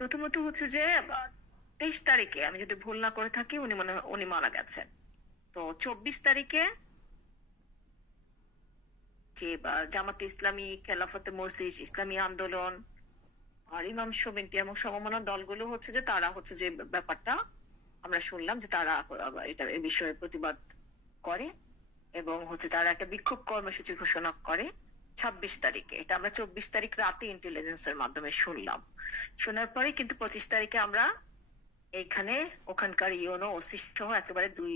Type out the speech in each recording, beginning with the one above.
প্রথমত হচ্ছে যে 23 তারিখে আমি যদি ভুল না করে থাকি উনি মারা গেছেন। তো 24 তারিখে যে জামাতে ইসলামী, খেলাফতে মজলিস, ইসলামী আন্দোলন আর ইমাম সমিতি এবং সমমনা দলগুলো হচ্ছে যে তারা হচ্ছে যে ব্যাপারটা আমরা শুনলাম যে তারা এটা এই বিষয়ে প্রতিবাদ করে এবং হচ্ছে তারা একটা বিক্ষোভ কর্মসূচি ঘোষণা করে 26 তারিখে। এটা আমরা 24 তারিখ রাতে ইন্টেলিজেন্সের মাধ্যমে শুনলাম। শোনার পরে কিন্তু 25 তারিখে আমরা এইখানে ওখানকার ইউনো ওসি সহ একেবারে দুই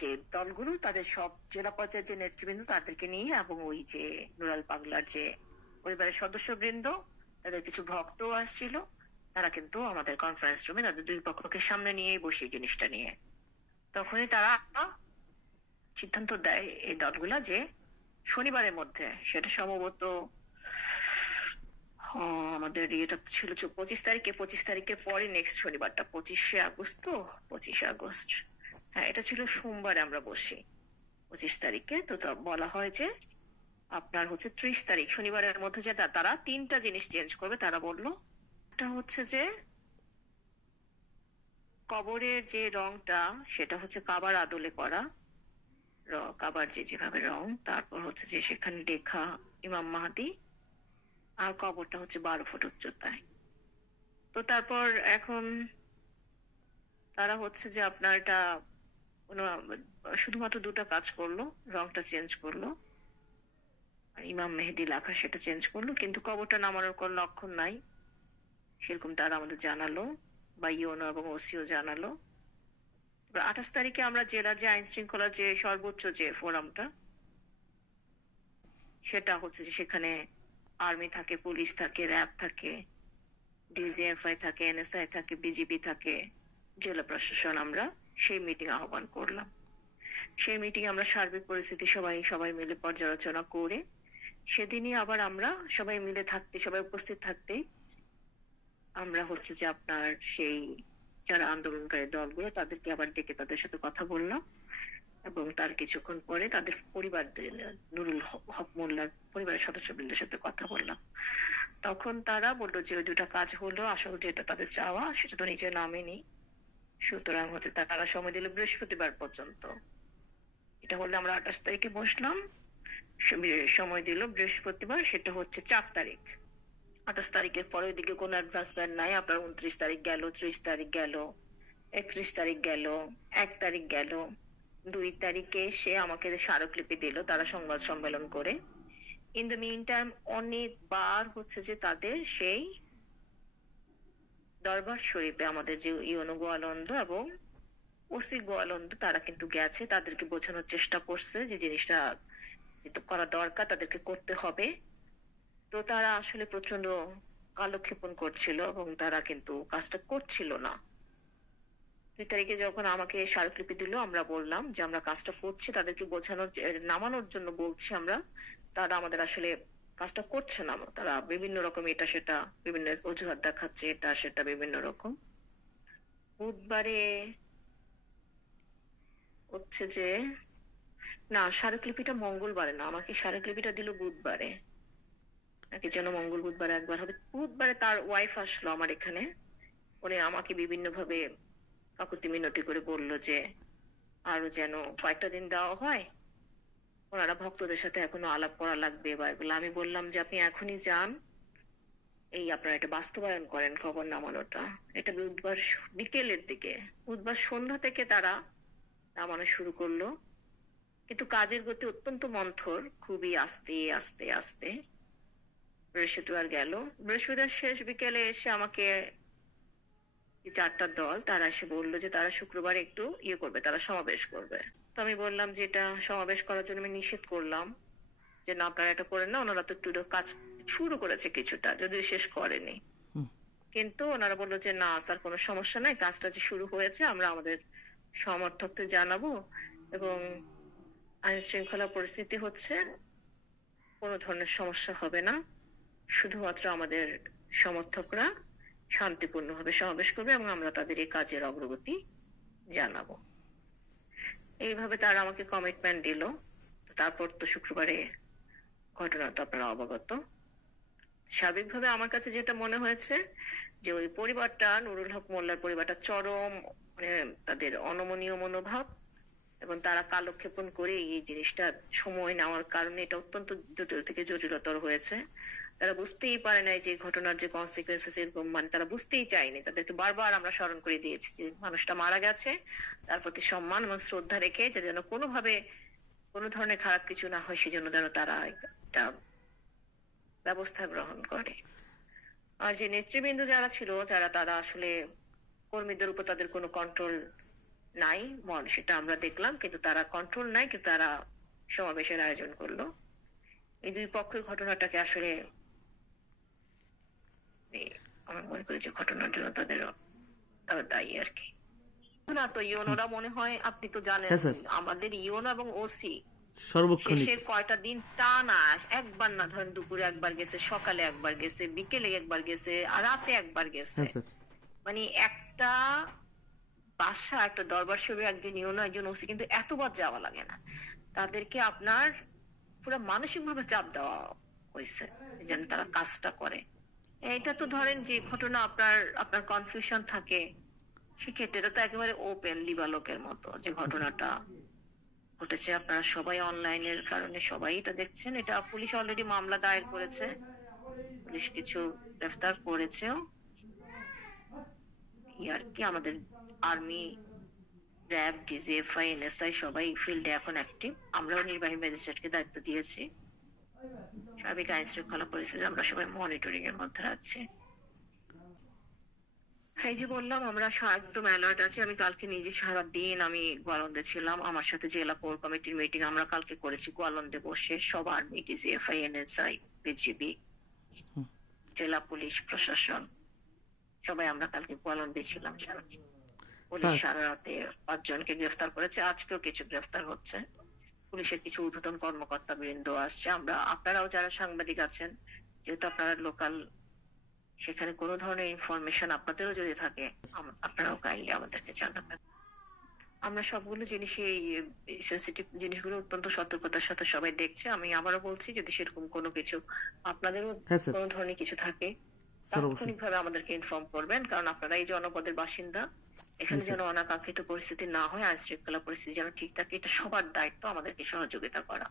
যে দলগুলো তাদের সব জেলা পর্যায়ের যে নেতৃবৃন্দ তাদেরকে নিয়ে এবং ওই যে নুরাল পাগলার যে পরিবারের সদস্যবৃন্দ, তাদের কিছু ভক্ত আসছিল, তারা কিন্তু আমাদের কনফারেন্স রুমে তাদের দুই পক্ষকে সামনে নিয়েই বসে জিনিসটা নিয়ে তখনই তারা সিদ্ধান্ত দেয় এই দলগুলা যে শনিবারের মধ্যে, সেটা সম্ভবত আমাদের ইয়েটা ছিল 25 তারিখে, 25 তারিখের পরে নেক্সট শনিবারটা 25শে আগস্ট। তো 25শে আগস্ট, হ্যাঁ এটা ছিল সোমবার আমরা বসি 25 তারিখে। তো বলা হয় যে আপনার হচ্ছে 30 তারিখ শনিবারের মধ্যে যে তারা তিনটা জিনিস চেঞ্জ করবে। তারা বললো একটা হচ্ছে যে কবরের যে রংটা সেটা হচ্ছে কাবার আদলে করা, কাবার যেভাবে রং, তারপর হচ্ছে যে সেখানে লেখা ইমাম মাহাদি, আর কবরটা হচ্ছে 12 ফুট উচ্চতায়। তো তারপর এখন তারা হচ্ছে যে আপনার এটা শুধুমাত্র দুটা কাজ করলো, রংটা চেঞ্জ করলো আর ইমাম মেহেদি লেখা সেটা চেঞ্জ করলো, কিন্তু কবরটা নামানোর কোন লক্ষণ নাই সেরকম তারা আমাদের জানালো, বা ইউনো এবং ওসিও জানালো। 28 তারিখে আমরা জেলার যে আইন শৃঙ্খলার যে সর্বোচ্চ যে ফোরামটা, সেটা হচ্ছে যে সেখানে আর্মি থাকে, পুলিশ থাকে, র্যাব থাকে, ডিজিএফআই থাকে, এনএসআই থাকে, বিজিবি থাকে, জেলা প্রশাসন, আমরা সেই মিটিং আহ্বান করলাম। সেই মিটিং আমরা সার্বিক পরিস্থিতি সবাই মিলে পর্যালোচনা করে সেদিনই আবার আমরা সবাই মিলে থাকতে, সবাই উপস্থিত থাকতেই আমরা হচ্ছে যে আপনার সেই যারা আন্দোলনকারী দলগুলো তাদেরকে আবার ডেকে তাদের সাথে কথা বললাম এবং তার কিছুক্ষণ পরে তাদের পরিবার, নুরুল হক মোল্লার পরিবারের সদস্যবৃন্দের সাথে কথা বললাম। তখন তারা বললো যে ওই দুটা কাজ হলো, আসলে যেটা তাদের চাওয়া সেটা তো নিচে নামেনি, সুতরাং হচ্ছে তারা সময় দিল বৃহস্পতিবার পর্যন্ত। এটা হলে আমরা 28 তারিখে বসলাম, সময় দিল বৃহস্পতিবার, সেটা হচ্ছে 4 তারিখ। 28 তারিখের পরে ওইদিকে কোনো অ্যাডভান্সমেন্ট নাই। আপনার 29 তারিখ গেল, 30 তারিখ গেল, 31 তারিখ গেল, 1 তারিখ গেল, 2 তারিখে সে আমাকে স্মারকলিপি দিল তারা সংবাদ সম্মেলন করে। ইন দ্য মিন টাইম অনেকবার হচ্ছে যে তাদের সেই দরবার শরীফে আমাদের যে ইউনো গোয়ালন্দ এবং ওসি গোয়ালন্দ তারা কিন্তু গেছে, তাদেরকে বোঝানোর চেষ্টা করছে যে জিনিসটা করা দরকার, তাদেরকে করতে হবে। তো তারা আসলে প্রচন্ড কালক্ষেপণ করছিল এবং তারা কিন্তু কাজটা করছিল না। 2 তারিখে যখন আমাকে স্মারকলিপি দিল, আমরা বললাম যে আমরা কাজটা করছি, তাদেরকে বোঝানোর নামানোর জন্য বলছি আমরা, তারা আমাদের আসলে কাজটা করছে না। তারা বিভিন্ন রকম এটা সেটা বিভিন্ন অজুহাত দেখাচ্ছে, এটা সেটা বিভিন্ন রকম। বুধবারে হচ্ছে যে না, স্মারকলিপিটা মঙ্গলবারে না, আমাকে স্মারকলিপিটা দিল বুধবারে, নাকি যেন মঙ্গল বুধবারে একবার হবে। বুধবারে তার ওয়াইফ আসলো আমার এখানে, উনি আমাকে বিভিন্ন ভাবে কাকুতি মিনতি করে বললো যে আরো যেন কয়েকটা দিন দেওয়া হয়, ওনারা ভক্তদের সাথে এখনো আলাপ করা লাগবে বা এগুলো। আমি বললাম যে আপনি এখনই যান, এই আপনারা এটা বাস্তবায়ন করেন খবর নামানোটা। এটা বুধবার বিকেলের দিকে, বুধবার সন্ধ্যা থেকে তারা নামানো শুরু করলো, কিন্তু কাজের গতি অত্যন্ত মন্থর, খুবই আস্তে আস্তে আস্তে। বৃহস্পতিবার গেল, বৃহস্পতিবার শেষ বিকেলে এসে আমাকে 4টা দল তারা এসে বললো যে তারা শুক্রবার একটু ইয়ে করবে, তারা সমাবেশ করবে। তো আমি বললাম যে এটা সমাবেশ করার জন্য আমি নিষেধ করলাম যে না, আপনারা এটা করেন না। ওনারা তো একটু কাজ শুরু করেছে কিছুটা, যদিও শেষ করেনি, কিন্তু ওনারা বললো যে না স্যার, কোনো সমস্যা নাই, কাজটা যে শুরু হয়েছে আমরা আমাদের সমর্থকদের জানাবো এবং আইন শৃঙ্খলা পরিস্থিতি হচ্ছে, কোনো ধরনের সমস্যা হবে না, শুধুমাত্র আমাদের সমর্থকরা শান্তিপূর্ণভাবে সমাবেশ করবে এবং আমরা তাদের এই কাজের অগ্রগতি জানাবো। এইভাবে তারা আমাকে কমিটমেন্ট দিল। তারপর তো শুক্রবারে ঘটনা তো আপনারা অবগত, সার্বিকভাবে আমার কাছে যেটা মনে হয়েছে যে ওই পরিবারটা, নুরুল হক মোল্লার পরিবারটা চরম মানে তাদের অনমনীয় মনোভাব, এবং তারা কালক্ষেপণ করে এই জিনিসটা সময় নেওয়ার কারণে এটা অত্যন্ত জটিল থেকে জটিলতর হয়েছে। তারা বুঝতেই পারে নাই যে ঘটনার যে কনসিকুয়েন্সেস এরকম, মানে তারা বুঝতেই চায়নি। তাদেরকে বারবার আমরা স্মরণ করে দিয়েছি যে মানুষটা মারা গেছে, তার প্রতি সম্মান এবং শ্রদ্ধা রেখে যে যেন কোনোভাবে কোনো ধরনের খারাপ কিছু না হয় সেজন্য যেন তারা একটা ব্যবস্থা গ্রহণ করে। আর যে নেতৃবৃন্দ যারা ছিল, যারা তারা আসলে কর্মীদের উপর তাদের কোনো কন্ট্রোল নাই, সেটা আমরা দেখলাম, কিন্তু তারা কন্ট্রোল নাই, কিন্তু তারা সমাবেশের আয়োজন করলো। এই দুই পক্ষের ঘটনাটাকে আসলে আমি মনে করি যে ঘটনার জন্য তারা দায়ী আর কি। না তো ইউনোরা মনে হয়, আপনি তো জানেন আমাদের ইউনো এবং ওসি শেষের কয়টা দিন টানা একবার না, ধরেন দুপুরে একবার গেছে, সকালে একবার গেছে, বিকেলে একবার গেছে, আর রাতে একবার গেছে। মানে একটা বাসা, একটা দরবার শরীফে একজন ইউনো একজন ওসি কিন্তু এতবার যাওয়া লাগে না। তাদেরকে আপনার পুরো মানসিক ভাবে চাপ দেওয়া হয়েছে যেন তারা কাজটা করে। এটা তো ধরেন যে ঘটনা আপনার কনফিউশন থাকে, সেক্ষেত্রে এটা তো একেবারে ওপেন দিবালোকের মতো যে ঘটনাটা ঘটেছে। আপনারা সবাই অনলাইনের কারণে সবাই এটা দেখছেন। এটা পুলিশ অলরেডি মামলা দায়ের করেছে, পুলিশ কিছু গ্রেফতার করেছেও আর কি। আমাদের আর্মি, র্যাব, ডিজিএফআই, এনএসআই সবাই ফিল্ডে এখন অ্যাক্টিভ। আমরাও নির্বাহী ম্যাজিস্ট্রেটকে দায়িত্ব দিয়েছি। সার্বিক আইন শৃঙ্খলা পরিস্থিতি আমরা সবাই মনিটরিং এর মধ্যে রাখছি। এই যে বললাম আমরা একদম অ্যালার্ট আছি। আমি কালকে নিজে সারাদিন আমি গোয়ালন্দে ছিলাম। আমার সাথে জেলা কোর কমিটির মিটিং আমরা কালকে করেছি গোয়ালন্দে বসে, সব আর্মি, ডিজিএফআই, এনএসআই, বিজিবি, জেলা পুলিশ প্রশাসন সবাই আমরা কালকে গোয়ালন্দে ছিলাম। পুলিশ সারা রাতে 5 জনকে গ্রেফতার করেছে, আজকেও কিছু গ্রেফতার হচ্ছে। পুলিশের কিছু ঊর্ধ্বতন কর্মকর্তা বৃন্দ আসছে। আপনারাও যারা সাংবাদিক আছেন, যেহেতু আপনারা লোকাল, সেখানে কোনো ধরনের ইনফরমেশন আপনাদেরও যদি থাকে আপনারাও কাইন্ডলি আমাদেরকে জানাবেন। আমরা সবগুলো জিনিসই, সেনসিটিভ জিনিসগুলো অত্যন্ত সতর্কতার সাথে সবাই দেখছে। আমি আবারও বলছি, যদি সেরকম কোনো কিছু আপনাদেরও কোনো ধরনের কিছু থাকে তাৎক্ষণিক ভাবে আমাদেরকে ইনফর্ম করবেন, কারণ আপনারা এই জনপদের বাসিন্দা। এখানে যেন অনাকাঙ্ক্ষিত পরিস্থিতি না হয়, আইন শৃঙ্খলা পরিস্থিতি যেন ঠিক থাকে, এটা সবার দায়িত্ব আমাদেরকে সহযোগিতা করা।